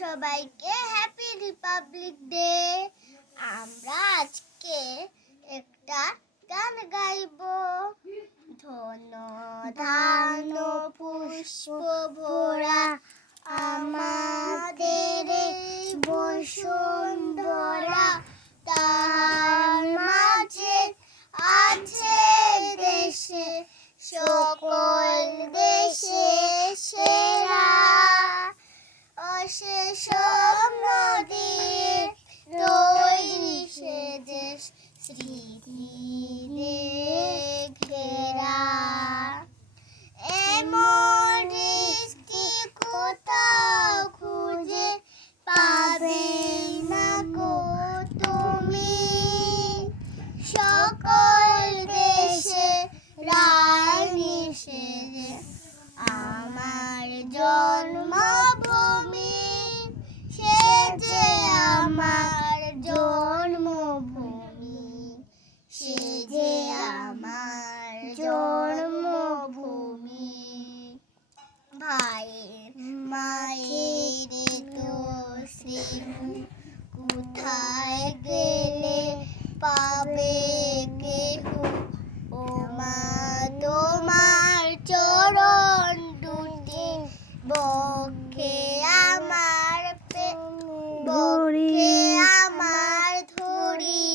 সবাইকে happy Republic day. আমরা আজকে একটা গান গাইব। ধন ধান পুষ্প ভরা আমাদের বসুন্ধরা, তার মাঝে আছে দেশে সকল দেশে সেরা অশেষ নদীর তৈরি সে দেশ স্মৃতিতে ঘেরা। এমন দৃষ্টি কোথাও খুঁজে পাবে না গো তুমি, সকল দেশে রানী সেজে আমার জন্মভূমি, সেজে আমার জন্মভূমি, সেজে আমার জন্মভূমি। ভাইয়ের মায়ের তো স্নেহ কোথায় গেলে পাবে কেহ, ও মা তোমার চরণ দুটি বক্ষে আমার বক্ষে আমার ধরি,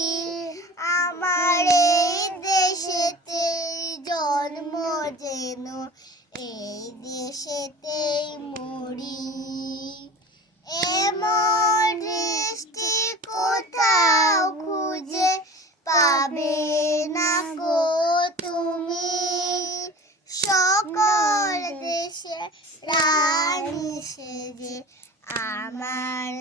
আমার এই দেশেতেই জন্ম যেন এই দেশেতেই মরি। এমন দৃষ্টি কোথাও খুঁজে পাবে না গো তুমি, সকল দেশে রানী সেজে আমার